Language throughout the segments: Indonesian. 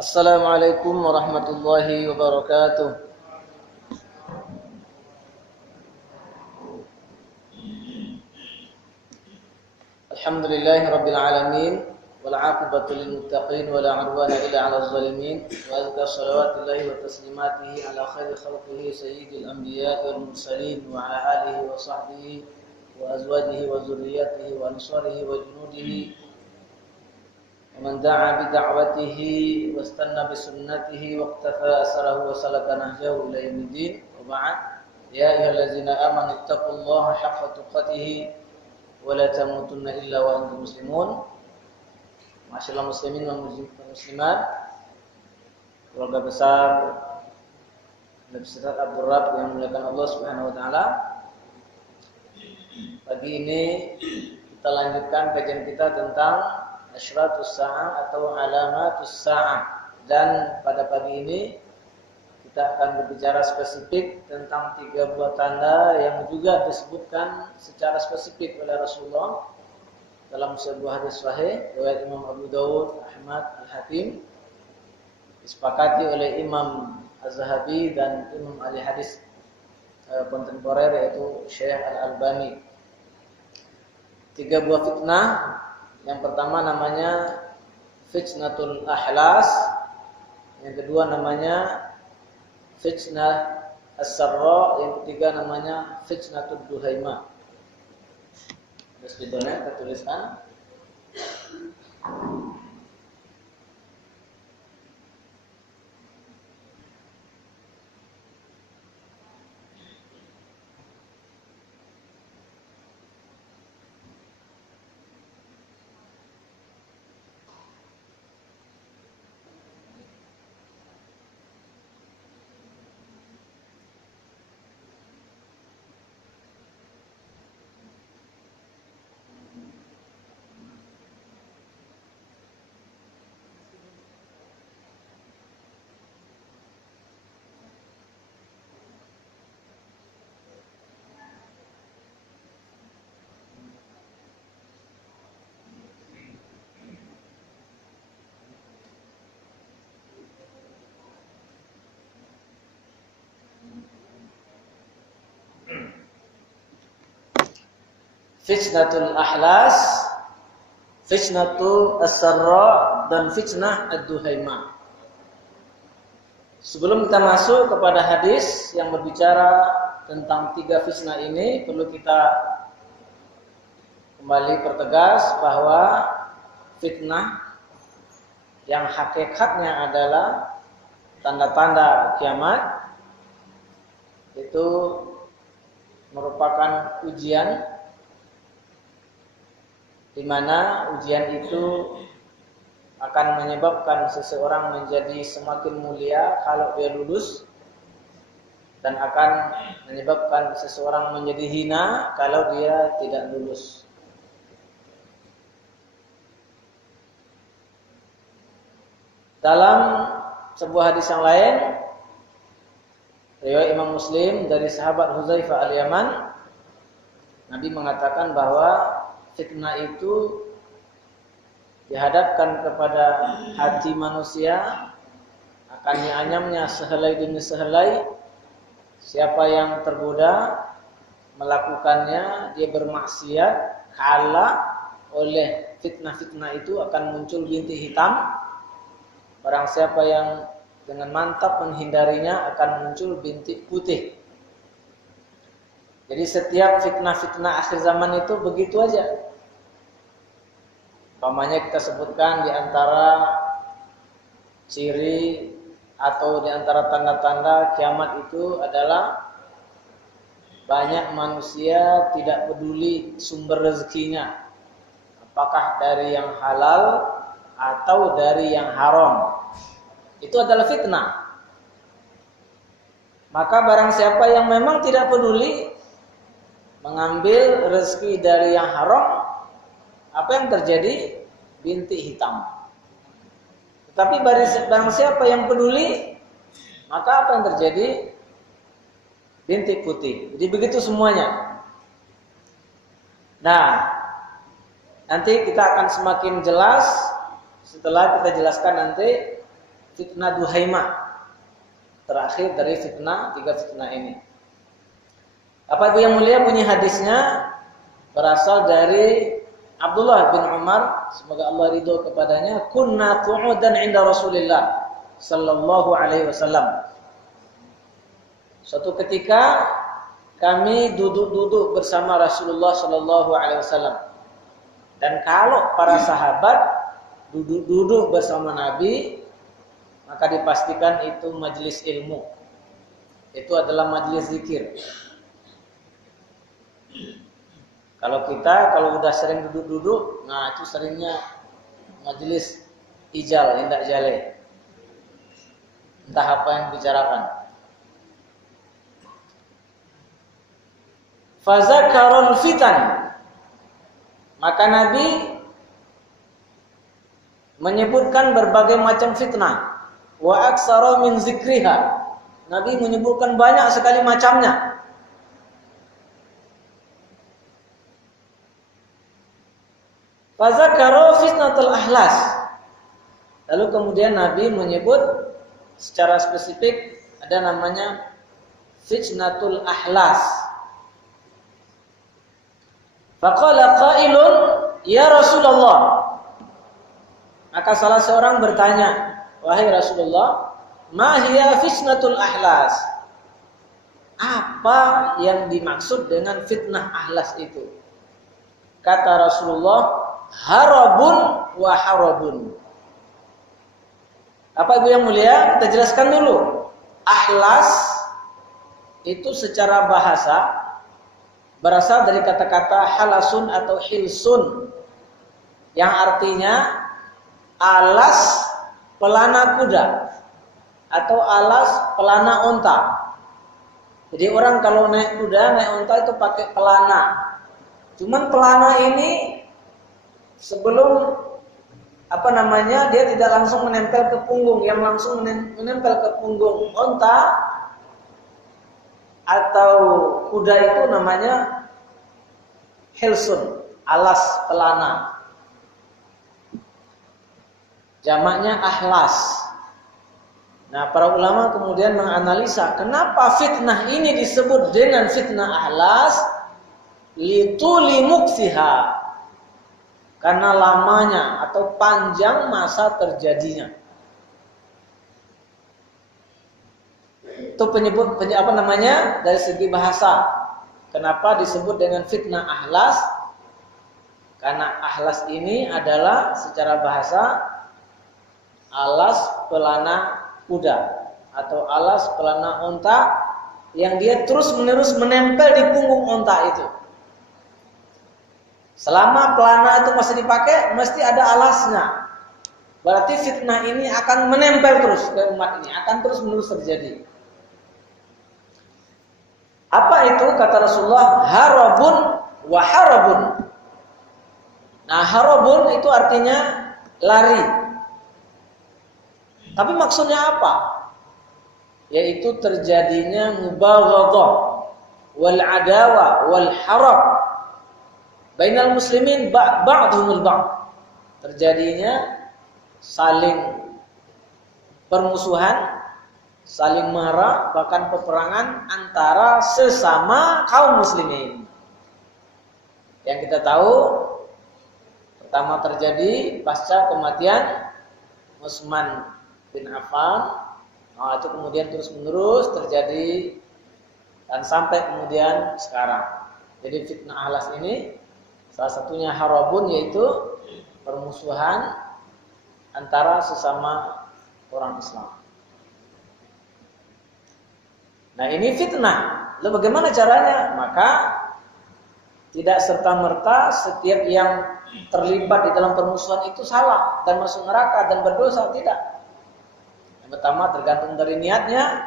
Assalamualaikum warahmatullahi wabarakatuh. Alhamdulillahi rabbil alamin wal 'aqibatu lil muttaqin wa la 'udwana illa 'alal zalimin wa azka shalawatullahi wa taslimatihi ala khairi khalqihi sayyidil anbiya'i wal mursalin wa ala alihi wa sahbihi wa azwajihi wa dzurriyyatihi wa ansarihi wa junudihi man da'a bi da'watihi wastanna bi sunnatihi waqtafa asarahu wa salaka nahjahu ila yaumiddin wa ba'd ya ayyuhallazina amanu taqullaha haqqa tuqatih wa la tamutunna illa wa antum muslimun. Ma'asyiral muslimin wa muslimat, keluarga besar Universitas Abdul Rabb yang dimuliakan Allah Subhanahu wa taala. Pagi ini kita lanjutkan kajian kita tentang Asyratus Sa'ah atau Alamatus Sa'ah, dan pada pagi ini kita akan berbicara spesifik tentang 3 buah tanda yang juga disebutkan secara spesifik oleh Rasulullah dalam sebuah hadis sahih riwayat Imam Abu Dawud, Ahmad, Al-Hakim, disepakati oleh Imam Az-Zahabi dan Imam ahli hadis kontemporer yaitu Syekh Al-Albani. 3 buah fitnah. Yang pertama namanya fitnatul ahlas, yang kedua namanya fitnah as-sarra, yang ketiga namanya fitnatul duhaimah. Terus judulnya kita tuliskan. Fitnatul ahlas, fitnatul as-sarra, dan fitnah ad-duhaimah. Sebelum kita masuk kepada hadis yang berbicara tentang 3 fitnah ini, perlu kita kembali pertegas bahwa fitnah yang hakikatnya adalah tanda-tanda kiamat itu merupakan ujian, di mana ujian itu akan menyebabkan seseorang menjadi semakin mulia kalau dia lulus, dan akan menyebabkan seseorang menjadi hina kalau dia tidak lulus. Dalam sebuah hadis yang lain, riwayat Imam Muslim dari sahabat Hudzaifah Al-Yaman, Nabi mengatakan bahwa fitnah itu dihadapkan kepada hati manusia, akan dianyamnya sehelai demi sehelai. Siapa yang tergoda melakukannya, dia bermaksiat, kalah oleh fitnah-fitnah itu akan muncul bintik hitam. Barang siapa yang dengan mantap menghindarinya akan muncul bintik putih. Jadi setiap fitnah-fitnah akhir zaman itu begitu aja. Umpamanya kita sebutkan di antara ciri atau di antara tanda-tanda kiamat itu adalah banyak manusia tidak peduli sumber rezekinya, apakah dari yang halal atau dari yang haram. Itu adalah fitnah. Maka barang siapa yang memang tidak peduli mengambil rezeki dari yang haram, apa yang terjadi? Bintik hitam. Tetapi barang siapa yang peduli, maka apa yang terjadi? Bintik putih. Jadi begitu semuanya. Nah, nanti kita akan semakin jelas setelah kita jelaskan nanti fitnah Duhaimah. Terakhir dari tiga fitnah ini. Apa Ibu yang mulia, bunyi hadisnya berasal dari Abdullah bin Umar, semoga Allah ridho kepadanya, kunna qu'udan 'inda Rasulillah sallallahu alaihi wasallam. Suatu ketika kami duduk-duduk bersama Rasulullah sallallahu alaihi wasallam. Dan kalau para sahabat duduk-duduk bersama Nabi, maka dipastikan itu majelis ilmu. Itu adalah majelis zikir. Kalau udah sering duduk-duduk, nah itu seringnya majelis ijal, indak jale. Entah apa yang dibicarakan. Fazakarul fitan. Maka Nabi menyebutkan berbagai macam fitnah. Wa aksara min zikriha. Nabi menyebutkan banyak sekali macamnya. Fazakara fitnatul ahlas. Lalu kemudian Nabi menyebut secara spesifik ada namanya fitnatul ahlas. Faqala qailun ya Rasulullah. Maka salah seorang bertanya, wahai Rasulullah, ma hiya fitnatul ahlas? Apa yang dimaksud dengan fitnah ahlas itu? Kata Rasulullah, harabun wa harabun. Apa Ibu yang mulia? Kita jelaskan dulu. Ahlas itu secara bahasa berasal dari kata-kata halasun atau hilsun, yang artinya alas pelana kuda atau alas pelana unta. Jadi orang kalau naik kuda, naik unta itu pakai pelana. Cuman pelana ini sebelum dia tidak langsung menempel ke punggung, yang langsung menempel ke punggung unta atau kuda itu namanya hilsun, alas pelana. Jamaknya ahlas. Nah, para ulama kemudian menganalisa kenapa fitnah ini disebut dengan fitnah ahlas, lituli muksiha, karena lamanya atau panjang masa terjadinya. Itu dari segi bahasa. Kenapa disebut dengan fitnah ahlas? Karena ahlas ini adalah secara bahasa alas pelana kuda atau alas pelana unta yang dia terus-menerus menempel di punggung unta itu. Selama pelana itu masih dipakai, mesti ada alasnya. Berarti fitnah ini akan menempel terus ke umat ini, akan terus-menerus terjadi. Apa itu? Kata Rasulullah, harabun wa harabun. Nah, harabun itu artinya lari. Tapi maksudnya apa? Yaitu terjadinya mubaghadah wal adawa wal harab bainal muslimin ba'dhumul ba'd. Terjadinya saling permusuhan, saling marah, bahkan peperangan antara sesama kaum muslimin. Yang kita tahu pertama terjadi pasca kematian Utsman bin Affan. Itu kemudian terus-menerus terjadi dan sampai kemudian sekarang. Jadi fitnah ahlas ini salah satunya harabun, yaitu permusuhan antara sesama orang Islam. Nah, ini fitnah. Lalu bagaimana caranya? Maka tidak serta-merta setiap yang terlibat di dalam permusuhan itu salah dan masuk neraka dan berdosa, tidak. Yang pertama tergantung dari niatnya.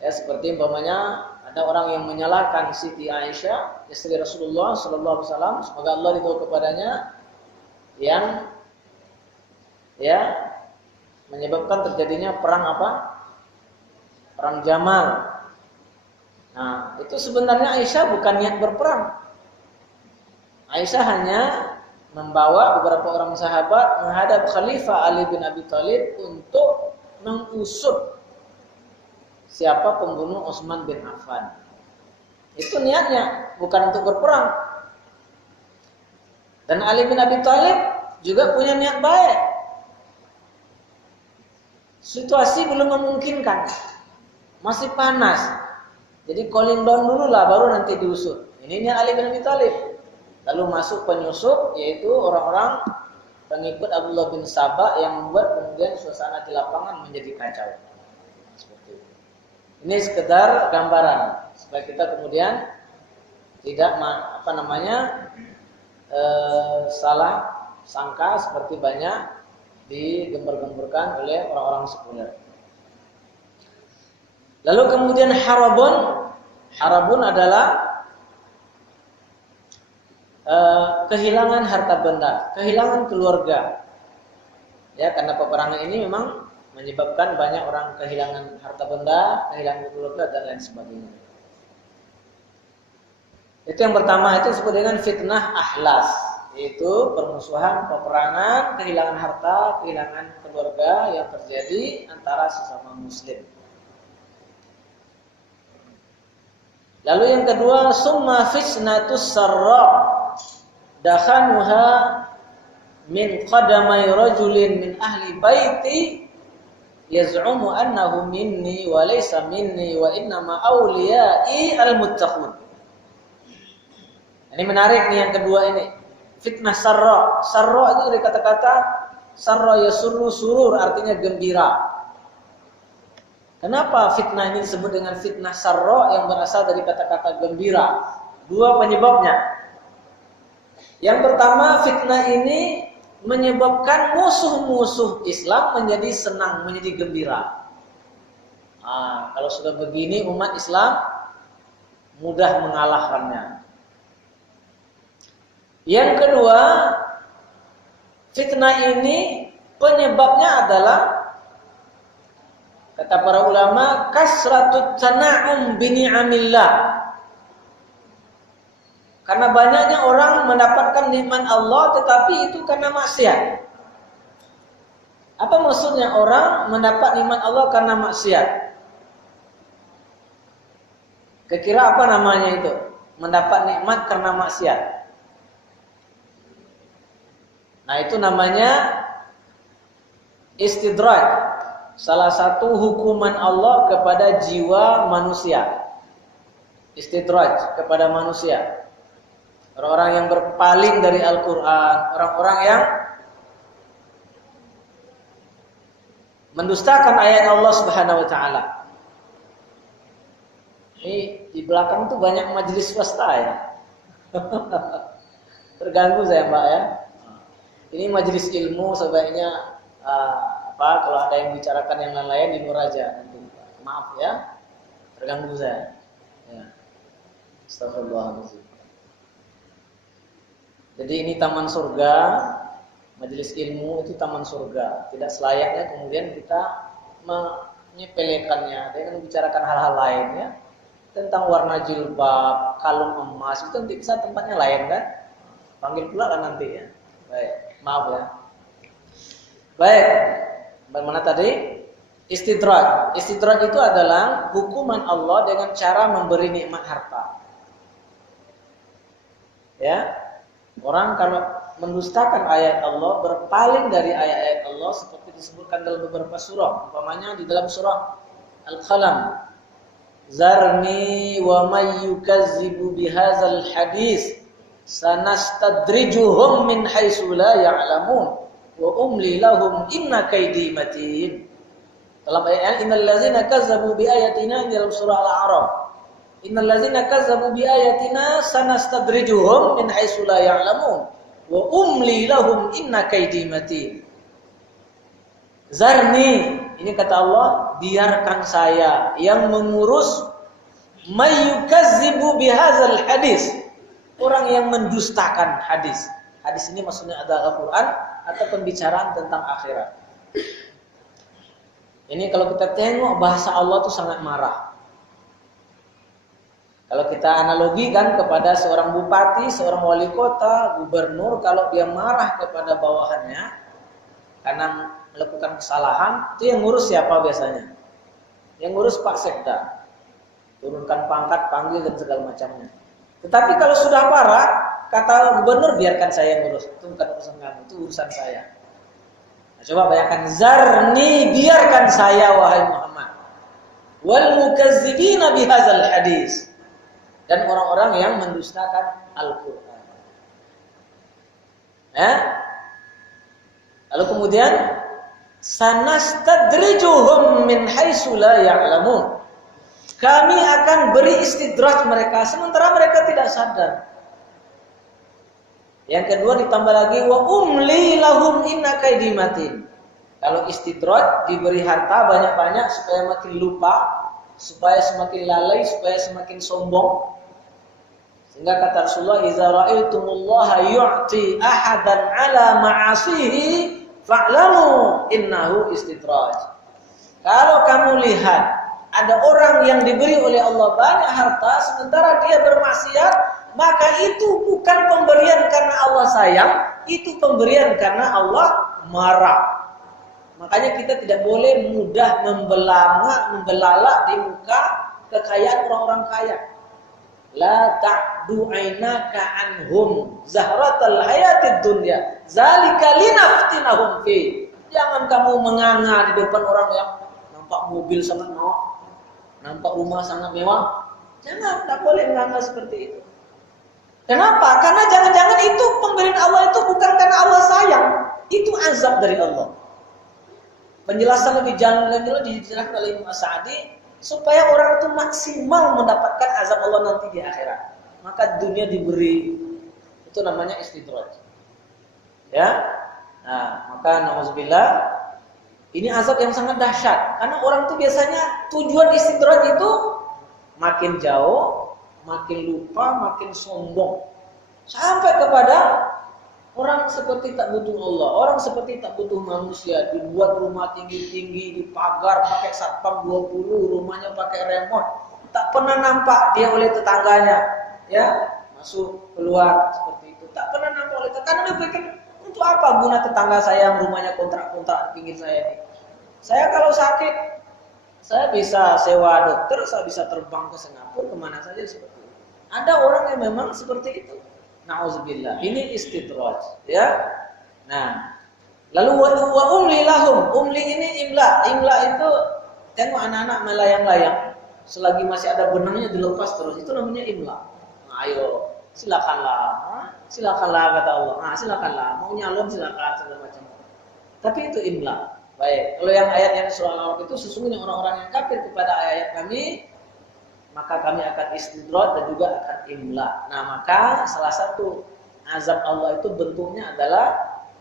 Ya, seperti umpamanya ada orang yang menyalahkan Siti Aisyah, istri Rasulullah sallallahu alaihi wasallam, semoga Allah ridho kepadanya, yang menyebabkan terjadinya perang apa? Perang Jamal. Nah, itu sebenarnya Aisyah bukan niat berperang. Aisyah hanya membawa beberapa orang sahabat menghadap Khalifah Ali bin Abi Thalib untuk mengusut siapa pembunuh Utsman bin Affan. Itu niatnya, bukan untuk berperang. Dan Ali bin Abi Thalib juga punya niat baik. Situasi belum memungkinkan, masih panas. Jadi cooling down dulu lah, baru nanti diusut. Ini niat Ali bin Abi Thalib. Lalu masuk penyusup, yaitu orang-orang pengikut Abdullah bin Sabah yang membuat kemudian suasana di lapangan menjadi kacau. Seperti itu. Ini sekedar gambaran supaya kita kemudian tidak salah sangka seperti banyak digembar-gemburkan oleh orang-orang sekuler. Lalu kemudian harabun adalah kehilangan harta benda, kehilangan keluarga. Ya, karena peperangan ini memang menyebabkan banyak orang kehilangan harta benda, kehilangan keluarga dan lain sebagainya. Itu yang pertama, itu disebut dengan fitnah ahlas, yaitu permusuhan, peperangan, kehilangan harta, kehilangan keluarga yang terjadi antara sesama muslim. Lalu yang kedua, summa fitnatus sarra dakhanuha min qadamai rajulin min ahli baiti yaz'umu annahu minni wa laysa minni wa innama awliya'i al-muttaqun. Ini menarik nih yang kedua ini. Fitnah sarra. Sarra itu dari kata-kata sarra yasurru surur, artinya gembira. Kenapa fitnah ini disebut dengan fitnah sarra yang berasal dari kata-kata gembira? Dua penyebabnya. Yang pertama, fitnah ini menyebabkan musuh-musuh Islam menjadi senang, menjadi gembira. Kalau sudah begini umat Islam mudah mengalahkannya. Yang kedua, fitnah ini penyebabnya adalah, kata para ulama, kasratut tana'um bini'amillah. Karena banyaknya orang mendapatkan nikmat Allah tetapi itu karena maksiat. Apa maksudnya orang mendapat nikmat Allah karena maksiat? Kira-kira apa namanya itu? Mendapat nikmat karena maksiat. Nah, itu namanya istidraj. Salah satu hukuman Allah kepada jiwa manusia. Istidraj kepada manusia. Orang-orang yang berpaling dari Al-Quran, orang-orang yang mendustakan ayat Allah Subhanahu wa taala. Ini di belakang tuh banyak majelis swasta ya. Terganggu saya, Mbak ya. Ini majelis ilmu, sebaiknya kalau ada yang bicarakan yang lain-lain di luar aja. Maaf ya. Terganggu saya. Ya. Astagfirullahaladzim. Jadi ini taman surga, majelis ilmu itu taman surga. Tidak selayaknya kemudian kita menyepelekannya dengan membicarakan hal-hal lain ya. Tentang warna jilbab, kalung emas, itu nanti bisa tempatnya lain kan? Panggil pula kan nanti ya. Baik, maaf ya. Baik, bagaimana tadi? Istidraj. Istidraj itu adalah hukuman Allah dengan cara memberi nikmat harta. Ya. Orang kalau mendustakan ayat Allah, berpaling dari ayat-ayat Allah seperti disebutkan dalam beberapa surah. Umpamanya di dalam surah Al-Qalam. Zarni wa may yukazzibu bihadzal hadis sanastadrijuhum min haitsu la ya'lamun wa umli lahum inna kaydi matin. Dalam ayat innal ladzina kazzabu biayatina dalam surah Al-A'raf. Innal ladzina kazzabu biayatina sanastadrijuhum min haitsu la ya'lamun wa umli lahum inna kaydi matin. Zarni, ini kata Allah, biarkan saya yang mengurus mayyukazzibu bihadzal hadis, orang yang mendustakan hadis. Hadis ini maksudnya adalah Al-Qur'an atau pembicaraan tentang akhirat. Ini kalau kita tengok bahasa Allah itu sangat marah. Kalau kita analogikan kepada seorang bupati, seorang wali kota, gubernur, kalau dia marah kepada bawahannya karena melakukan kesalahan, itu yang ngurus siapa biasanya? Yang ngurus Pak Sekda. Turunkan pangkat, panggil dan segala macamnya. Tetapi kalau sudah parah, kata gubernur, biarkan saya ngurus. Itu bukan urusan kamu, itu urusan saya. Nah, coba bayangkan, zarni, biarkan saya wahai Muhammad. Wal mukazzibina bihadzal hadis. Dan orang-orang yang mendustakan Al-Qur'an. Lalu kemudian sanastadrijuhum min haitsu la ya'lamun. Kami akan beri istidraj mereka sementara mereka tidak sadar. Yang kedua ditambah lagi wa umli lahum inna kaidi matin. Kalau istidraj diberi harta banyak-banyak supaya makin lupa, supaya semakin lalai, supaya semakin sombong. Sehingga kata Rasulullah, "Idza ra'aitumullaha yu'ti ahadan 'ala ma'asihi fa'lamu innahu istidraj." Kalau kamu lihat ada orang yang diberi oleh Allah banyak harta sementara dia bermaksiat, maka itu bukan pemberian karena Allah sayang, itu pemberian karena Allah marah. Makanya kita tidak boleh mudah membelalak di muka kekayaan orang-orang kaya. La ta'du 'ainaka anhum zahratal hayatid dunya zalika linaftinahum fi. Jangan kamu menganga di depan orang yang nampak mobil sangat mewah, nampak rumah sangat mewah. Jangan, tak boleh menganga seperti itu. Kenapa? Karena jangan-jangan itu pemberian Allah itu bukan karena Allah sayang, itu azab dari Allah. Penjelasan lebih jelas dijelaskan oleh Imam As-Sa'di supaya orang itu maksimal mendapatkan azab Allah nanti di akhirat. Maka dunia diberi, itu namanya istidraj. Ya, nah maka na'udzubillah, ini azab yang sangat dahsyat. Karena orang itu biasanya tujuan istidraj itu makin jauh, makin lupa, makin sombong, sampai kepada orang seperti tak butuh Allah, orang seperti tak butuh manusia, dibuat rumah tinggi-tinggi, dipagar pakai satpam 20, rumahnya pakai remote, tak pernah nampak dia oleh tetangganya, ya, masuk keluar seperti itu, tak pernah nampak oleh tetangganya. Karena dia pikir, untuk apa guna tetangga saya yang rumahnya kontrak-kontrak di pinggir saya ini? Saya kalau sakit, saya bisa sewa dokter, saya bisa terbang ke Singapura, kemana saja seperti itu. Ada orang yang memang seperti itu. Na'udzubillah, ini istidraj, ya. Nah, lalu wa umli lahum. Umli ini imla. Imla itu tengok anak-anak melayang-layang, selagi masih ada benangnya dilepas terus. Itu namanya imla. Nah, ayo, silakanlah. Silakanlah kata Allah. Nah, silakanlah. Mau nyalon silakan segala macam. Tapi itu imla. Baik. Kalau yang ayat yang surah Al-Alaq itu sesungguhnya orang-orang yang kafir kepada ayat kami, maka kami akan istidraj dan juga akan imla. Nah, maka salah satu azab Allah itu bentuknya adalah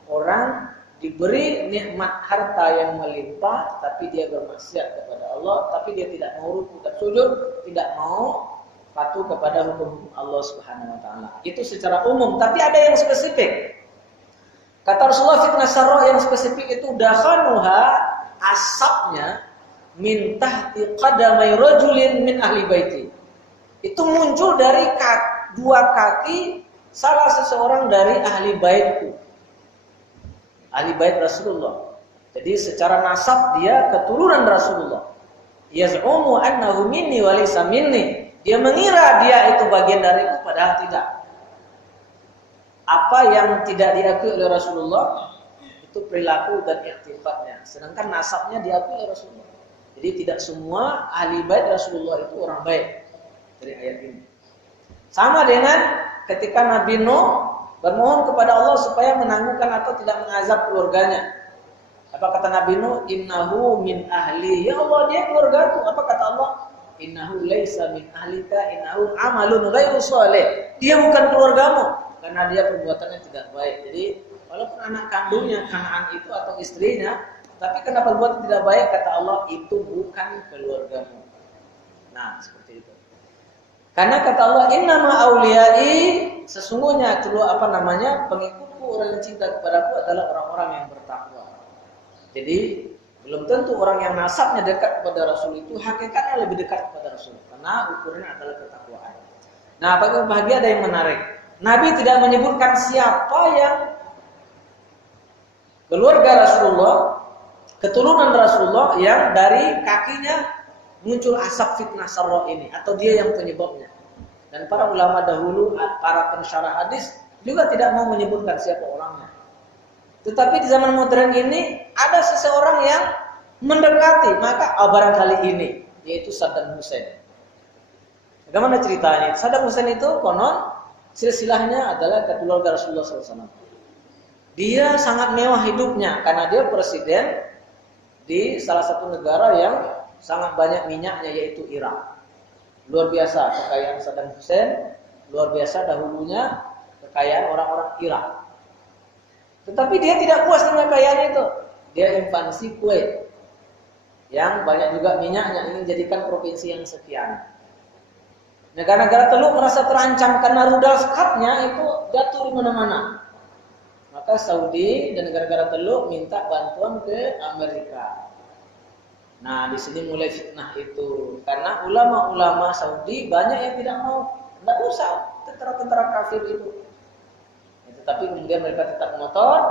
orang diberi nikmat harta yang melimpah, tapi dia bermaksiat kepada Allah, tapi dia tidak mau rukuk dan sujud, tidak mau patuh kepada hukum Allah Subhanahu wa taala. Itu secara umum, tapi ada yang spesifik. Kata Rasulullah, fitnah sarra yang spesifik itu dakhanuha, asapnya min tahti qadamai rajulin min ahli baiti. Itu muncul dari dua kaki salah seseorang dari ahli baitku. Ahli bait Rasulullah. Jadi secara nasab dia keturunan Rasulullah. Yaz'umu annahu minni wa laysa minni. Dia mengira dia itu bagian dariku padahal tidak. Apa yang tidak diakui oleh Rasulullah itu perilaku dan iktifatnya. Sedangkan nasabnya diakui oleh Rasulullah. Jadi tidak semua ahli bait Rasulullah itu orang baik dari ayat ini. Sama dengan ketika Nabi Nuh bermohon kepada Allah supaya menangguhkan atau tidak mengazab keluarganya. Apa kata Nabi Nuh? Innahu min ahli. Ya Allah, dia keluargaku. Apa kata Allah? Innahu laisa min ahlika, innahu amalun ghairu shalih. Dia bukan keluargamu karena dia perbuatannya tidak baik. Jadi walaupun anak kandungnya Kanaan itu atau istrinya, tapi kenapa buat tidak baik, kata Allah, itu bukan keluargamu. Nah, seperti itu. Karena kata Allah, innama auliyai, sesungguhnya pengikutku, orang yang cinta kepadaku adalah orang-orang yang bertakwa. Jadi belum tentu orang yang nasabnya dekat kepada Rasul itu hakikatnya lebih dekat kepada Rasul, karena ukurannya adalah ketakwaan. Nah, bahagia ada yang menarik. Nabi tidak menyebutkan siapa yang keluarga Rasulullah keturunan Rasulullah yang dari kakinya muncul asap fitnah sarra ini, atau dia yang penyebabnya. Dan para ulama dahulu, para pensyarah hadis juga tidak mau menyebutkan siapa orangnya. Tetapi di zaman modern ini ada seseorang yang mendekati, maka barangkali ini, yaitu Saddam Hussein. Bagaimana ceritanya? Saddam Hussein itu konon silsilahnya adalah keluarga Rasulullah SAW. Dia sangat mewah hidupnya karena dia presiden di salah satu negara yang sangat banyak minyaknya, yaitu Irak. Luar biasa kekayaan Saddam Hussein, luar biasa dahulunya kekayaan orang-orang Irak. Tetapi dia tidak puas dengan kekayaan itu. Dia invasi Kuwait yang banyak juga minyaknya, ingin jadikan provinsi yang sekian. Negara-negara Teluk merasa terancam karena rudal sekatnya itu jatuh di mana-mana. Maka Saudi dan negara-negara Teluk minta bantuan ke Amerika. Nah, di sini mulai fitnah itu. Karena ulama-ulama Saudi banyak yang tidak mau, tidak usah tentara-tentara kafir itu. Tetapi kemudian mereka tetap ngotot,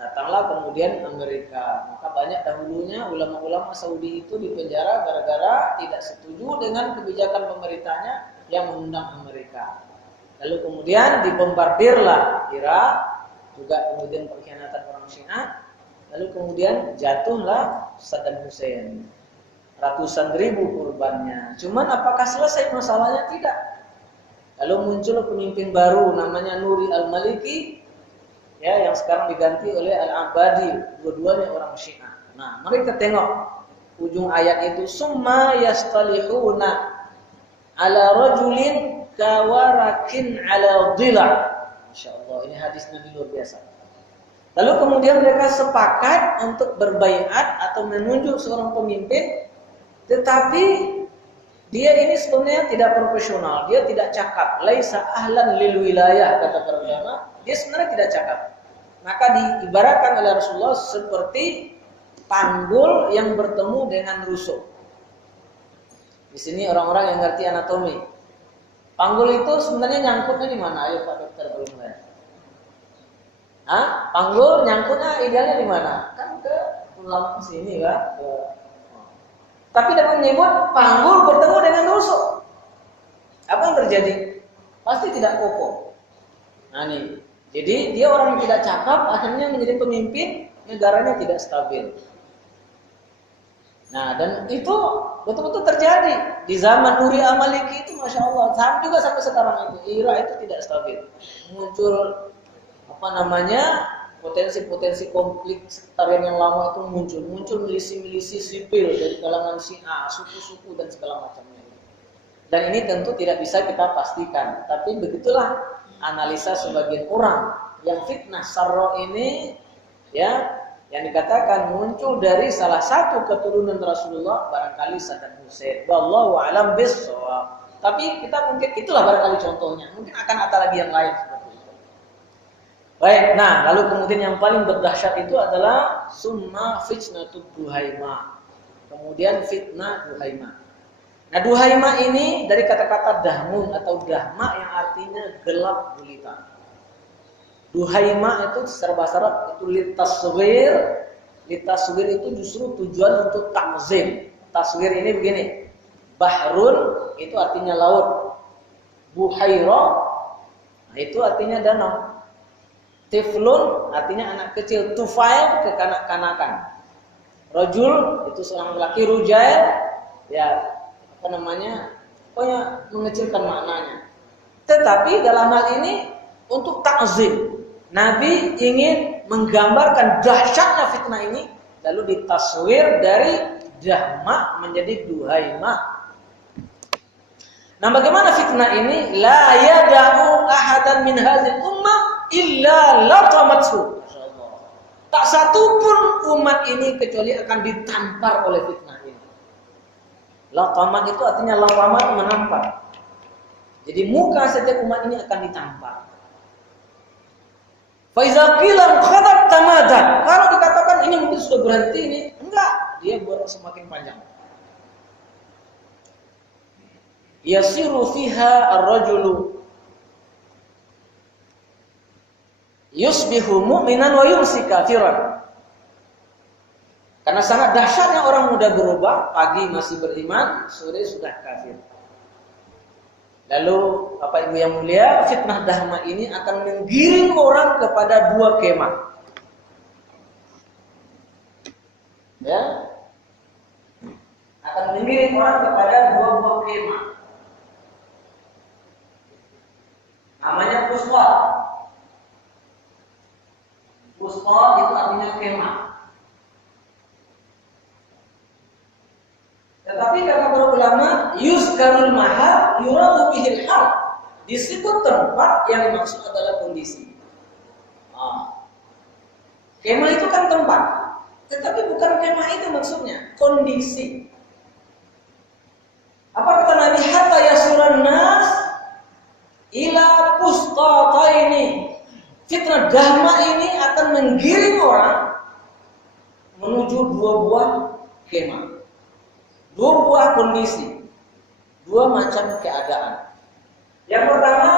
datanglah kemudian Amerika. Maka banyak dahulunya ulama-ulama Saudi itu dipenjara gara-gara tidak setuju dengan kebijakan pemerintahnya yang mengundang Amerika. Lalu kemudian dibombardirlah Irak, juga kemudian pengkhianatan orang Syiah. Lalu kemudian jatuhlah Saddam Hussein. Ratusan ribu korbannya. Cuman apakah selesai masalahnya? Tidak. Lalu muncul pemimpin baru namanya Nuri al-Maliki, ya, yang sekarang diganti oleh Al-Abadi. Dua-duanya orang Syiah. Nah, mari kita tengok ujung ayat itu. Summa yastalihuna ala rajulin kawarakin ala dhila. Masyaallah, ini hadis Nabi luar biasa. Lalu kemudian mereka sepakat untuk berbaiat atau menunjuk seorang pemimpin, tetapi dia ini sebenarnya tidak profesional, dia tidak cakap. Laisa ahlan lil wilayah, kata para ulama. Dia sebenarnya tidak cakap. Maka diibaratkan oleh Rasulullah seperti panggul yang bertemu dengan rusuk. Di sini orang-orang yang ngerti anatomi. Panggul itu sebenarnya nyangkutnya di mana? Ayo Pak Dokter belum ya? Panggul nyangkutnya idealnya di mana? Kan ke tulang sini kan? Tapi dapat menyebut panggul bertemu dengan rusuk. Apa yang terjadi? Pasti tidak kokoh. Nah nih, jadi dia orang yang tidak cakap, akhirnya menjadi pemimpin, negaranya tidak stabil. Nah, dan itu betul-betul terjadi di zaman Nuri al-Maliki itu, masya Allah. Juga sampai sekarang itu, Irak itu tidak stabil. Muncul potensi-potensi konflik sektarian yang lama itu muncul milisi-milisi sipil dari kalangan Syiah, suku-suku dan segala macamnya. Dan ini tentu tidak bisa kita pastikan, tapi begitulah analisa sebagian orang yang fitnah sarra ini, ya, yang dikatakan muncul dari salah satu keturunan Rasulullah, barangkali Saddam Hussein. Wallahu a'lam bishawab. Tapi kita mungkin itulah barangkali contohnya. Mungkin akan ada lagi yang lain. Baik, nah lalu kemudian yang paling berdahsyat itu adalah summa fitnatud duhaima. Kemudian fitnah duhaima. Nah, duhaima ini dari kata-kata dahmun atau dahma yang artinya gelap gulita. Duhaima itu secara bahasa Arab itu litaswir. Litaswir itu justru tujuan untuk takzim. Taswir ini begini. Bahrun itu artinya laut. Buhaira, nah itu artinya danau. Tiflun artinya anak kecil, tufail kekanak-kanakan. Rajul itu seorang lelaki, rujail ya pokoknya mengecilkan maknanya. Tetapi dalam hal ini untuk takzim, Nabi ingin menggambarkan dahsyatnya fitnah ini, lalu ditaswir dari dahma menjadi duhaima. Nah, bagaimana fitnah ini? La yada'u ahadan min hadhil ummah illa latamathu. Tak satu pun umat ini kecuali akan ditampar oleh fitnah ini. Latamat itu artinya latamat, menampar. Jadi muka setiap umat ini akan ditampar. Fa iza qila khadab tamadan. Kalau dikatakan ini mungkin sudah berhenti ini, enggak, dia buat semakin panjang. Yasiru fiha ar-rajulu yusbihu mu'minan wa yumsi kafiran. Karena sangat dahsyatnya orang muda berubah, pagi masih beriman, sore sudah kafir. Lalu Bapak Ibu yang mulia, fitnah dahma ini akan menggiring orang kepada dua kemah. Ya, akan menggiring orang kepada dua buah kemah. Namanya puspa. Puspa itu artinya kemah. Tetapi kata para ulama, yuzkarul mahal yuradu bihil hal. Disebut tempat yang dimaksud adalah kondisi. Kemah itu kan tempat, tetapi bukan kemah itu maksudnya, kondisi. Apa kata Nabi? Hatta yasuran nas ila pustataini. Fitnah dahma ini akan menggiring orang menuju dua buah kemah. Dua buah kondisi, dua macam keadaan. Yang pertama,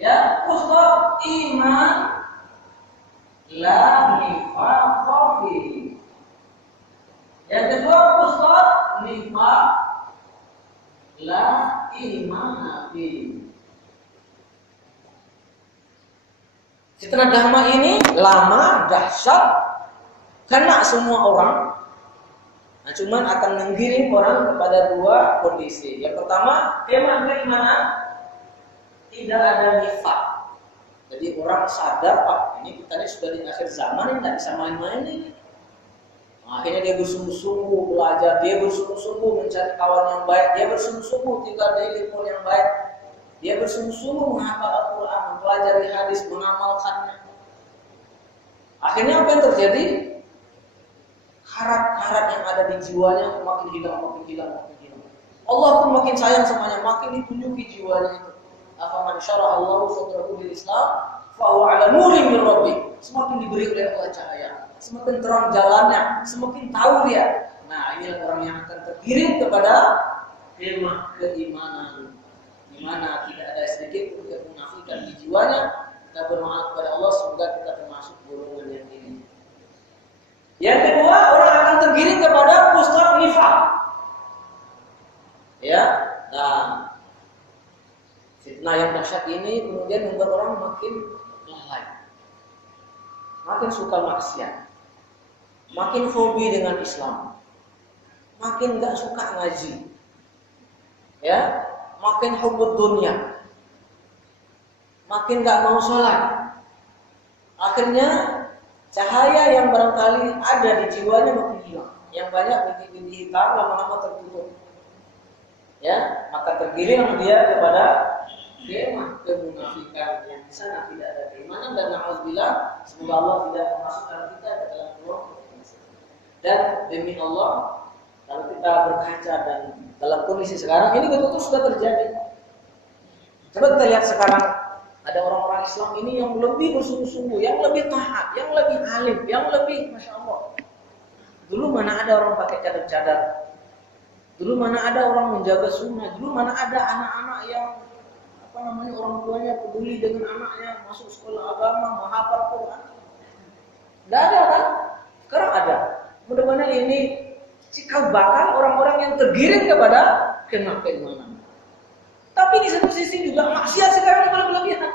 ya, pusat iman la nifaqah fihi. Yang kedua, pusat nifaq la iman fihi. Fitnah dahma ini lama, dahsyat, kena semua orang. Nah, cuman akan menggiring orang kepada dua kondisi. Yang pertama, kemah keimanan tidak ada nifaq. Jadi orang sadar, Pak, ini kita ini sudah di akhir zaman, ini tidak bisa main-main ini. Nah, akhirnya dia bersungguh-sungguh belajar, dia bersungguh-sungguh mencari kawan yang baik, dia bersungguh-sungguh tinggal di ilmu yang baik, dia bersungguh-sungguh menghafal Al-Quran, mempelajari hadis, mengamalkannya. Akhirnya apa yang terjadi? Harap-harap yang ada di jiwanya makin hilang. Allah pun makin sayang samanya, makin ditunjuki jiwanya itu. Afaman syarah Allahu sadrahu lil Islam, fa huwa 'ala nurin min rabbih. Semakin diberi oleh Allah cahaya, semakin terang jalannya, semakin tahu dia. Nah, inilah orang yang akan tergiring kepada kemah keimanan, di mana tidak ada sedikit pun kemunafikan di jiwanya. Kita berdoa kepada Allah semoga kita termasuk golongan yang ini. Yang kedua, orang akan tergiring kepada pusat nifaq. Ya, nah, fitnah yang dahsyat ini kemudian membuat orang makin lalai, makin suka maksiat, makin fobi dengan Islam, makin gak suka ngaji, ya, makin hubbud dunia, makin gak mau sholat. Akhirnya cahaya yang barangkali ada di jiwanya makin hilang. Yang banyak bintik-bintik hitam lama-lama tertutup. Ya, maka tergiring dia kepada kemah kemunafikan yang di sana tidak ada keimanan dan na'udzubillah, semoga Allah tidak memasukkan kita ke dalam kelompok. Dan demi Allah, kalau kita berkaca dan dalam kondisi sekarang ini betul-betul sudah terjadi. Coba kita lihat sekarang. Ada orang-orang Islam ini yang lebih bersungguh-sungguh, yang lebih taat, yang lebih alim, yang lebih Masya Allah. Dulu mana ada orang pakai cadar-cadar, dulu mana ada orang menjaga sunnah, dulu mana ada anak-anak yang orang tuanya peduli dengan anaknya, masuk sekolah agama, menghafal Quran. Tidak ada kan? Sekarang ada. Mudah-mudahan ini cikal bakal orang-orang yang tergiring kepada keimanan. Tapi di satu sisi juga maksiat sekarang mulai berlebihan.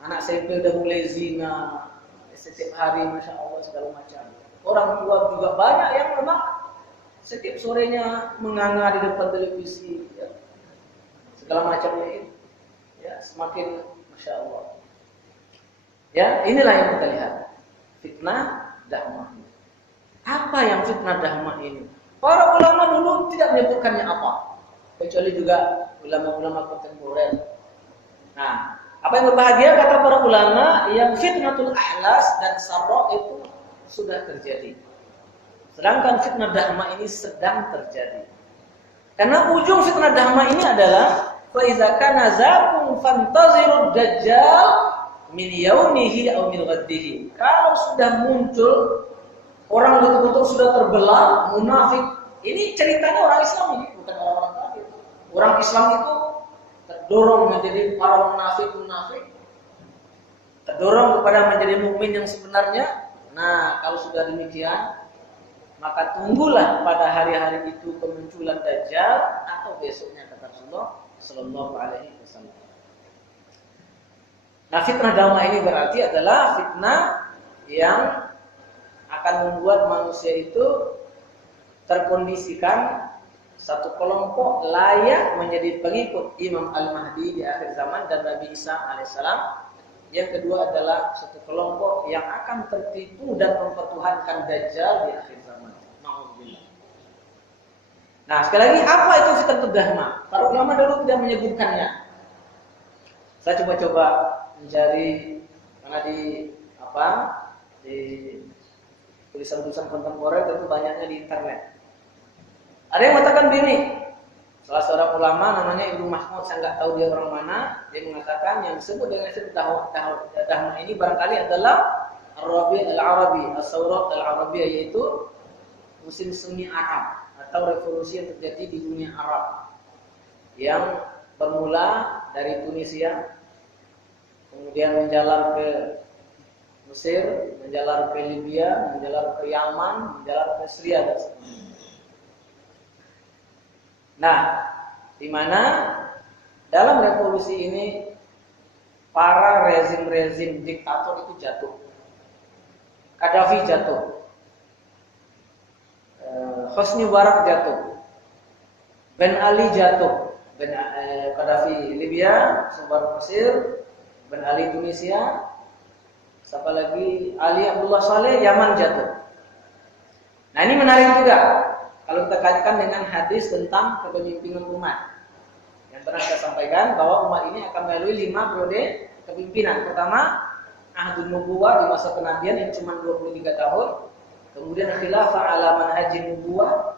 Anak SMP udah mulai zina, setiap hari Masya Allah segala macam. Orang tua juga banyak yang memang setiap sorenya menganga di depan televisi, ya. Segala macamnya itu, ya, semakin Masya Allah. Ya, inilah yang kita lihat, fitnah dahma. Apa yang fitnah dahma ini? Para ulama dulu tidak menyebutkannya apa, kecuali juga ulama-ulama kontemporer. Nah, apa yang berbahagia kata para ulama, yang fitnatul ahlas dan sarra itu sudah terjadi. Sedangkan fitnah dahma ini sedang terjadi. Karena ujung fitnah dahma ini adalah fa iza kana zakum fantazirud dajjal min yaumihi aw min ghaddihi. Kalau sudah muncul orang betul-betul sudah terbelah, munafik. Ini ceritanya orang Islam ini, bukan orang-orang kafir. Orang Islam itu terdorong menjadi para munafik, terdorong kepada menjadi mukmin yang sebenarnya. Nah, kalau sudah demikian, maka tunggulah pada hari-hari itu kemunculan Dajjal atau besoknya, kata Rasulullah sallallahu alaihi wasallam. Nah, fitnah damai ini berarti adalah fitnah yang akan membuat manusia itu terkondisikan satu kelompok layak menjadi pengikut Imam Al-Mahdi di akhir zaman dan Nabi Isa alaihissalam. Yang kedua adalah satu kelompok yang akan tertipu dan mempertuhankan Dajjal di akhir zaman. Nah, sekali lagi, apa itu fitnah dahma? Para ulama dulu tidak menyebutkannya. Saya coba-coba mencari, karena di tulisan-tulisan kontemporer itu banyaknya di internet. Ada yang mengatakan begini, salah seorang ulama namanya Ibnu Mahmud, saya nggak tahu dia orang mana, dia mengatakan yang disebut dengan fitnah dahma ini barangkali adalah Ar-Rabi' Al-Arabi, As-Saurat Al-Arabiyah, yaitu musim semi Arab atau revolusi yang terjadi di dunia Arab yang bermula dari Tunisia, kemudian menjalar ke Mesir, menjalar ke Libya, menjalar ke Yaman, menjalar ke Syria dan sebagainya. Nah, di mana dalam revolusi ini para rezim-rezim diktator itu jatuh. Qaddafi jatuh, Hosni Mubarak jatuh, Ben Ali jatuh, Qaddafi Libya, Mubarak Mesir, Ben Ali Tunisia, siapa lagi, Ali Abdullah Saleh Yaman jatuh. Nah, ini menarik juga kalau kita kaitkan dengan hadis tentang kepemimpinan umat yang pernah saya sampaikan bahwa umat ini akan melalui 5 periode kepemimpinan. Pertama, Ahdun Nubuwah di masa kenabian yang cuma 23 tahun. Kemudian khilafah ala manhajin nubuwah,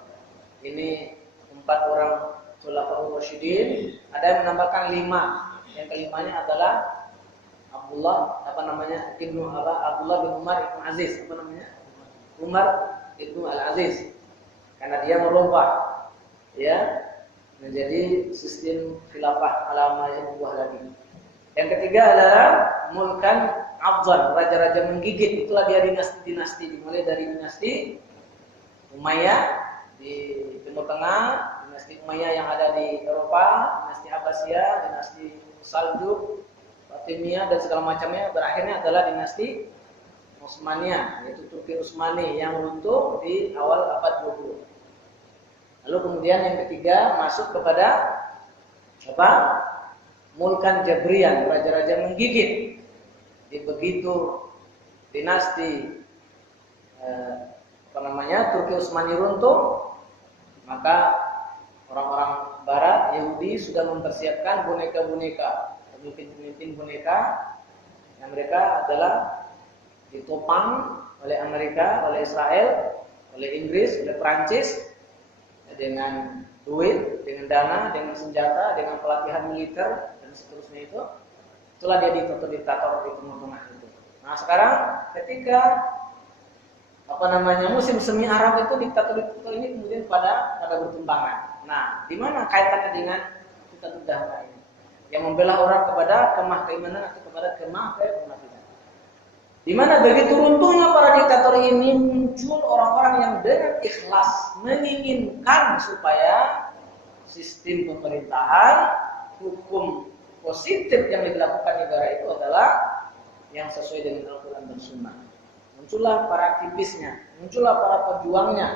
ini 4 orang khulafaur rasyidin. Ada yang menambahkan 5. Yang kelimanya adalah Abdullah bin Umar ibn Aziz, Umar ibn Al-Aziz, karena dia merubah ya menjadi sistem khilafah ala manhajin nubuwah lagi. Yang ketiga adalah mulkan Abzan, raja-raja menggigit. Itulah dia dinasti-dinasti, dimulai dari dinasti Umayyah di Timur Tengah, dinasti Umayyah yang ada di Eropa, dinasti Abbasiyah, dinasti Saljuk, Fatimiyah dan segala macamnya. Berakhirnya adalah dinasti Utsmaniyah, yaitu Turki Utsmani yang runtuh di awal abad 20. Lalu kemudian yang ketiga masuk kepada Mulkan Jabrian, raja-raja menggigit. Di begitu dinasti Turki Utsmani runtuh, maka orang-orang Barat Yahudi sudah mempersiapkan boneka-boneka, pemimpin-pemimpin boneka yang mereka adalah ditopang oleh Amerika, oleh Israel, oleh Inggris, oleh Prancis dengan duit, dengan dana, dengan senjata, dengan pelatihan militer dan seterusnya itu. Itulah dia diktator di Timur Tengah itu. Nah, sekarang ketika musim semi Arab itu diktator ini kemudian pada bertumbangan. Nah, di mana kaitannya dengan diktator dahma ini? Yang membela orang kepada kemah keimanan atau kepada kemah kemunafikan. Di mana begitu runtuhnya para diktator ini muncul orang-orang yang dengan ikhlas menginginkan supaya sistem pemerintahan, hukum positif yang dilakukan negara itu adalah yang sesuai dengan Al-Quran dan Sunnah. Muncullah para aktivisnya, muncullah para pejuangnya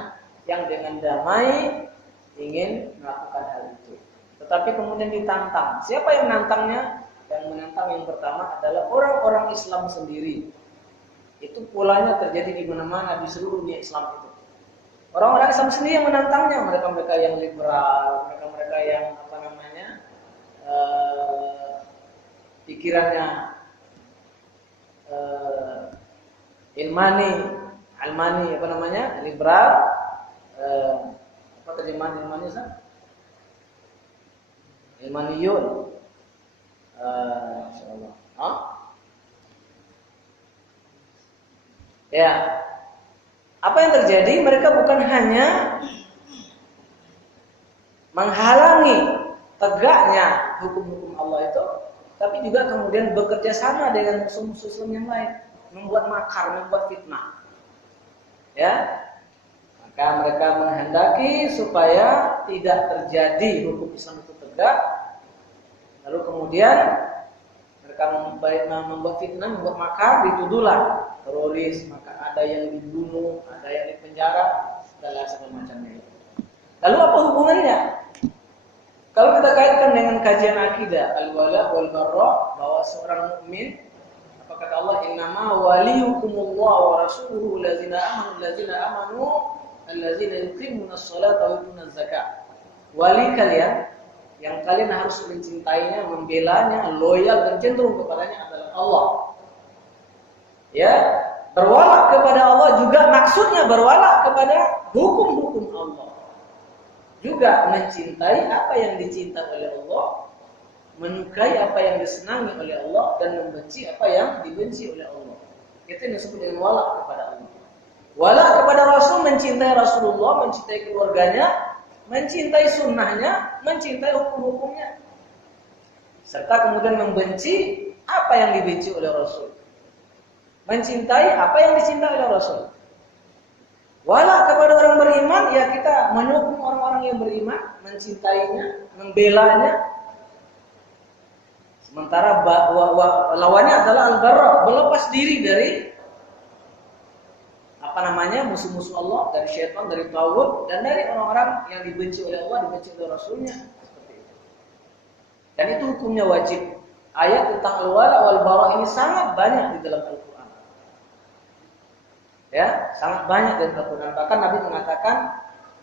yang dengan damai ingin melakukan hal itu. Tetapi kemudian ditantang. Siapa yang menantangnya? Yang menantang yang pertama adalah orang-orang Islam sendiri. Itu polanya terjadi di mana-mana di seluruh dunia Islam itu. Orang-orang Islam sendiri yang menantangnya, mereka-mereka yang liberal, mereka-mereka yang pikirannya Almani, liberal, terjemahan Ilmani Ustaz? Ilmaniyun. Insyaallah. Ya. Apa yang terjadi? Mereka bukan hanya menghalangi tegaknya hukum-hukum Allah itu, tapi juga kemudian bekerja sama dengan musuh-musuh yang lain, membuat makar, membuat fitnah. Ya. Maka mereka menghendaki supaya tidak terjadi hukum Islam itu tegak. Lalu kemudian mereka membuat fitnah, membuat makar, dituduhlah teroris, maka ada yang dibunuh, ada yang dipenjara, segala macamnya itu. Lalu apa hubungannya? Kalau kita kaitkan dengan kajian akidah al-wala wal bara, bahwa seorang mukmin, apa kata Allah, innama waliyukumullah wa rasuluhu allazina amanu allazina yuqimunas salata wa yutunaz zakat. Wali kalian yang kalian harus mencintainya, membelanya, loyal dan cenderung kepadanya adalah Allah. Ya, berwala kepada Allah juga maksudnya berwala kepada hukum-hukum Allah. Juga mencintai apa yang dicintai oleh Allah, menyukai apa yang disenangi oleh Allah, dan membenci apa yang dibenci oleh Allah. Itu yang disebut dengan wala kepada Allah. Wala kepada Rasul, mencintai Rasulullah, mencintai keluarganya, mencintai sunnahnya, mencintai hukum-hukumnya, serta kemudian membenci apa yang dibenci oleh Rasul, mencintai apa yang dicintai oleh Rasul. Wala kepada orang beriman, ya kita menyokong orang-orang yang beriman, mencintainya, membelanya. Sementara lawannya adalah al-bara, berlepas diri dari musuh-musuh Allah, dari syaitan, dari tauhid, dan dari orang-orang yang dibenci oleh Allah, dibenci oleh Rasulnya, seperti itu. Dan itu hukumnya wajib. Ayat tentang al-wala wal bara ini sangat banyak di dalam Al-Quran. Ya, sangat banyak dari Al-Quran. Bahkan Nabi mengatakan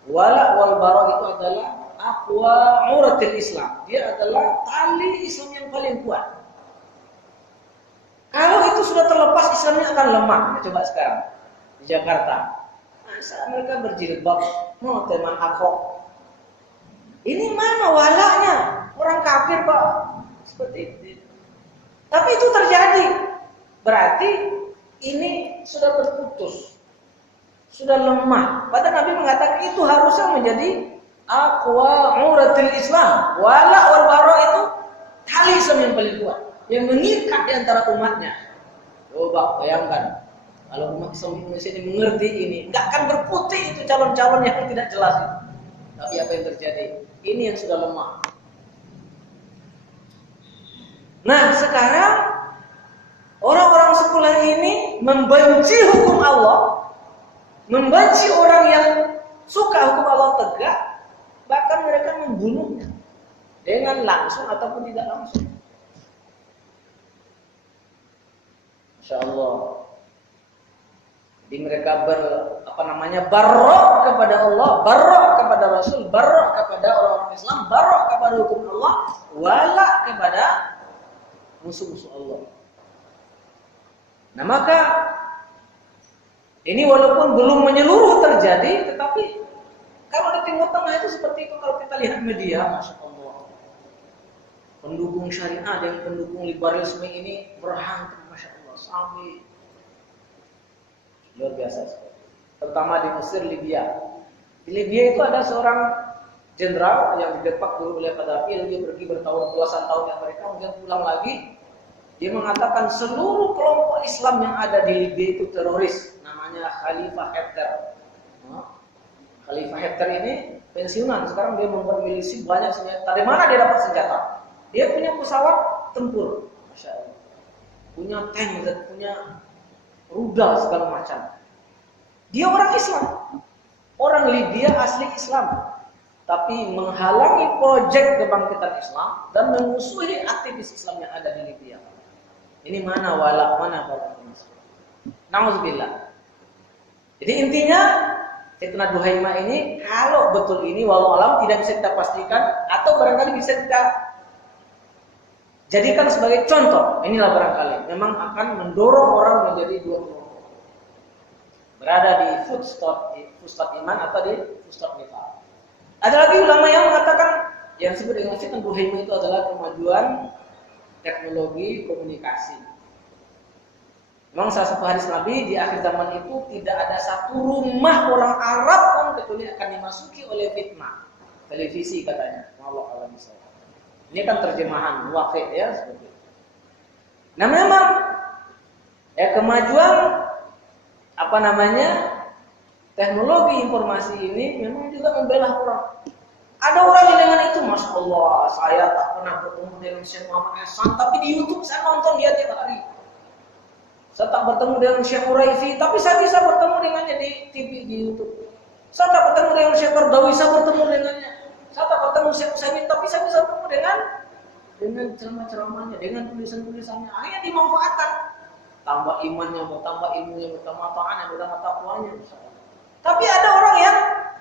wala wal bara itu adalah aqwa uratil Islam. Dia adalah tali Islam yang paling kuat. Kalau itu sudah terlepas, Islamnya akan lemah. Coba sekarang di Jakarta, masa mereka berjilbab, mau teman akok. Ini mana walanya? Orang kafir, Pak. Seperti itu. Tapi itu terjadi. Berarti ini sudah terputus, sudah lemah. Padahal Nabi mengatakan itu harusnya menjadi aqwa uratil Islam. Wala wal bara itu tali Islam yang paling kuat, yang mengikat di antara umatnya. Coba bayangkan kalau umat Islam Indonesia ini mengerti ini, nggak akan berputih itu calon-calon yang tidak jelas itu. Tapi apa yang terjadi? Ini yang sudah lemah. Nah, sekarang orang-orang sekuler ini membenci hukum Allah, membenci orang yang suka hukum Allah tegak, bahkan mereka membunuhnya dengan langsung ataupun tidak langsung. Masya Allah. Jadi mereka barok kepada Allah, barok kepada Rasul, barok kepada orang-orang Islam, barok kepada hukum Allah, wala kepada musuh-musuh Allah. Nah, maka ini walaupun belum menyeluruh terjadi, tetapi kalau di Timur Tengah itu seperti itu. Kalau kita lihat media, Masya Allah, pendukung syariah dan pendukung liberalisme ini berhantam, Masya Allah, sampai luar biasa sekali. Terutama di Mesir, Libya. Di Libya itu ada seorang jenderal yang didepak dulu oleh Qaddafi, dia pergi bertahun belasan tahun di Amerika, kemudian pulang lagi. Dia mengatakan seluruh kelompok Islam yang ada di Libya itu teroris. Namanya Khalifah Haftar. Khalifah Haftar ini pensiunan. Sekarang dia membuat milisi banyak senjata. Dari mana dia dapat senjata? Dia punya pesawat tempur, Masya Allah. Punya tank, punya rudal segala macam. Dia orang Islam. Orang Libya asli Islam. Tapi menghalangi proyek kebangkitan Islam dan memusuhi aktivis Islam yang ada di Libya. Ini mana wala, mana bara ini? Nauzubillah. Jadi intinya fitnah Duhaimah ini, kalau betul ini wallahu alam tidak bisa kita pastikan, atau barangkali bisa kita jadikan sebagai contoh. Inilah barangkali memang akan mendorong orang menjadi dua kelompok, berada di footstep iman atau di footstep nifaq. Ada lagi ulama yang mengatakan yang disebut dengan fitnah Duhaimah itu adalah kemajuan teknologi komunikasi. Memang salah satu hadis Nabi di akhir zaman itu tidak ada satu rumah orang Arab pun kecuali akan dimasuki oleh fitnah. Televisi katanya. Allah alam bisawab. Ini kan terjemahan waqi' ya seperti itu. Nah, memang kemajuan teknologi informasi ini memang juga membelah orang. Ada orang yang dengan itu, Masya Allah, saya tak pernah bertemu dengan Syekh Muhammad Hasan, tapi di YouTube saya nonton dia tiap hari. Saya tak bertemu dengan Syekh Uraifi, tapi saya bisa bertemu dengannya di TV, di YouTube. Saya tak bertemu dengan Syekh Qardawi, saya bertemu dengannya. Saya tak bertemu Syekh Utsaimin, tapi saya bisa bertemu dengan ceramah-ceramahnya, dengan tulisan-tulisannya. Akhirnya dimanfaatkan. Tambah imannya, bertambah ilmunya, bertambah taatnya, bertambah takwanya. Tapi ada orang yang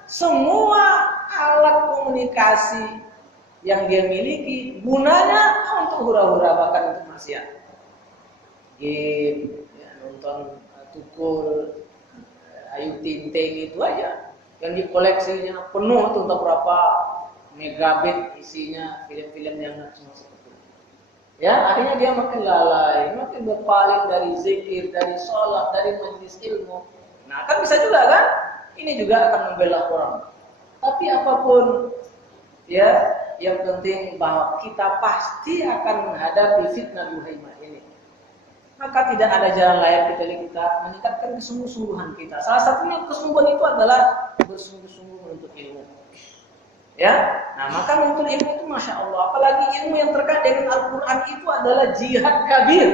semua alat komunikasi yang dia miliki gunanya untuk hura-hura, bahkan untuk maksiat. Game, ya, nonton tukul, Ayu Ting Ting itu aja. Yang dikoleksinya penuh tuh, entah berapa megabit isinya film-film yang cuma seperti itu. Ya, akhirnya dia makin lalai, makin berpaling dari zikir, dari sholat, dari majelis ilmu. Nah, kan bisa juga kan? Ini juga akan membela orang. Tapi apapun, ya, yang penting bahwa kita pasti akan menghadapi fitnah duhaimah ini. Maka tidak ada jalan lain kecuali kita meningkatkan kesungguh-sungguhan kita. Salah satunya kesungguhan itu adalah bersungguh-sungguh menuntut ilmu. Ya, nah maka menuntut ilmu itu Masya Allah. Apalagi ilmu yang terkait dengan Al-Quran itu adalah jihad kabir.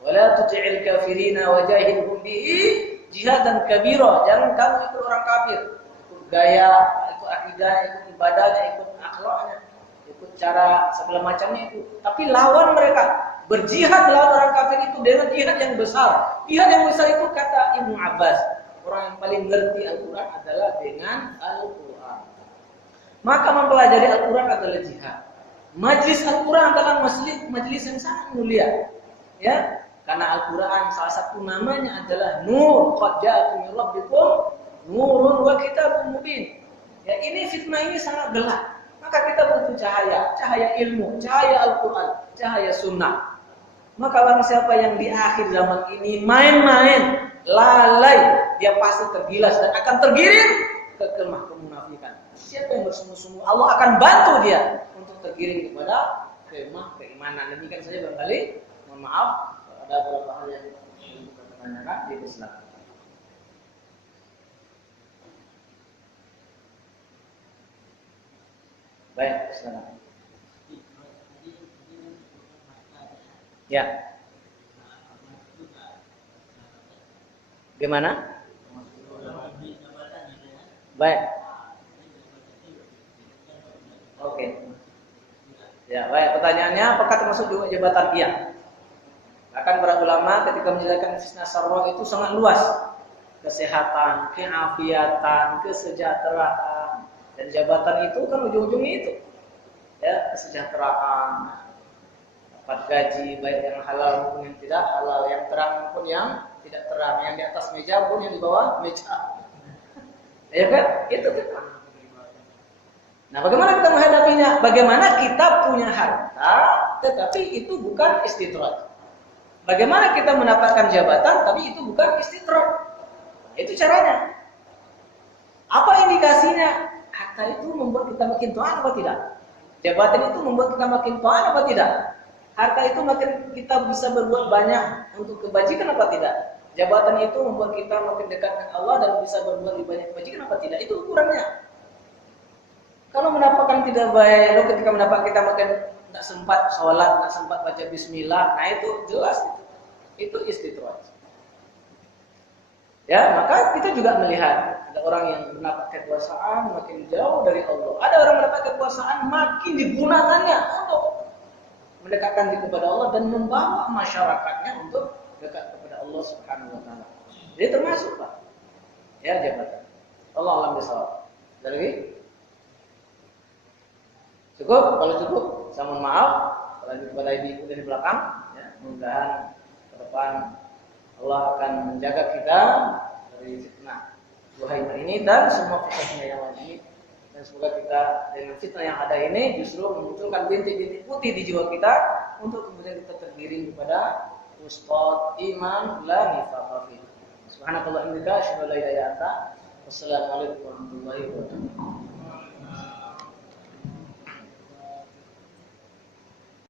Wala tuti'il kafirina wajahilhum bihi jihadan kabira. Jangan kamu ikut orang kafir, ikut gaya, ikut akidahnya, ikut ibadahnya, ikut akhlaknya, ikut cara segala macamnya itu. Tapi lawan mereka. Berjihad melawan orang kafir itu dengan jihad yang besar. Jihad yang besar itu kata Ibnu Abbas, orang yang paling ngerti Al-Quran adalah dengan Al-Quran. Maka mempelajari Al-Quran adalah jihad. Majlis Al-Quran adalah majlis yang sangat mulia. Ya, karena Al-Quran salah satu namanya adalah Nur. Qad ja'akum min rabbikum nurun wa kitabun mubin. Ya, ini fitnah ini sangat gelap. Maka kita butuh cahaya ilmu, cahaya Al-Quran, cahaya sunnah. Maka barang siapa yang di akhir zaman ini main-main, lalai, dia pasti tergilas dan akan tergiring ke kemah kemunafikan. Siapa yang bersungguh-sungguh, Allah akan bantu dia untuk tergiring kepada kemah keimanan. Demikian saja barangkali. Mohon maaf, ada beberapa hal yang ingin kita tanyakan di Islam. Baik, silakan. Ya. Gimana? Baik. Oke. Ya, baik. Pertanyaannya, apakah termasuk juga jabatan? Iya. Akan para ulama ketika menjelaskan fitnah sarwa itu sangat luas. Kesehatan, keafiatan, kesejahteraan. Dan jabatan itu kan ujung-ujungnya itu. Ya, kesejahteraan. Dapat gaji, baik yang halal maupun yang tidak halal, yang terang maupun yang tidak terang, yang di atas meja maupun yang di bawah meja. Ya kan? Itu kita. Nah, bagaimana kita menghadapinya? Bagaimana kita punya harta, tetapi itu bukan istidraj. Bagaimana kita mendapatkan jabatan, tapi itu bukan istidraj. Itu caranya. Apa indikasinya? Harta itu membuat kita makin taat apa tidak? Jabatan itu membuat kita makin taat apa tidak? Harta itu makin kita bisa berbuat banyak untuk kebajikan apa tidak? Jabatan itu membuat kita makin dekat dengan Allah dan bisa berbuat lebih banyak kebajikan apa tidak? Itu ukurannya. Kalau mendapatkan tidak baik, lalu ketika mendapat kita makin tidak sempat sholat, tidak sempat baca bismillah, nah itu jelas itu istidraj. Ya, maka kita juga melihat ada orang yang mendapat kekuasaan makin jauh dari Allah. Ada orang mendapat kekuasaan makin digunakannya untuk mendekatkan diri kepada Allah dan membawa masyarakatnya untuk dekat kepada Allah Subhanahu wa taala. Jadi termasuk Pak. Ya, jabatan. Allah alam bisawab. Ada lagi? Cukup? Kalau cukup, saya mohon maaf. Lanjut kepada ibu dari belakang. Ya, mudah-mudahan ke depan Allah akan menjaga kita dari fitnah duhaimah ini dan semua fitnah yang lain ini. Dan semoga kita dengan fitnah yang ada ini justru memunculkan bintik-bintik putih di jiwa kita untuk kemudian kita tergiring kepada ustad iman la nifaqa fi. Subhanakallahumma wa bihamdika asyhadu an la ilaha illa anta astaghfiruka wa atubu ilaik. Wassalamualaikum warahmatullahi wabarakatuh.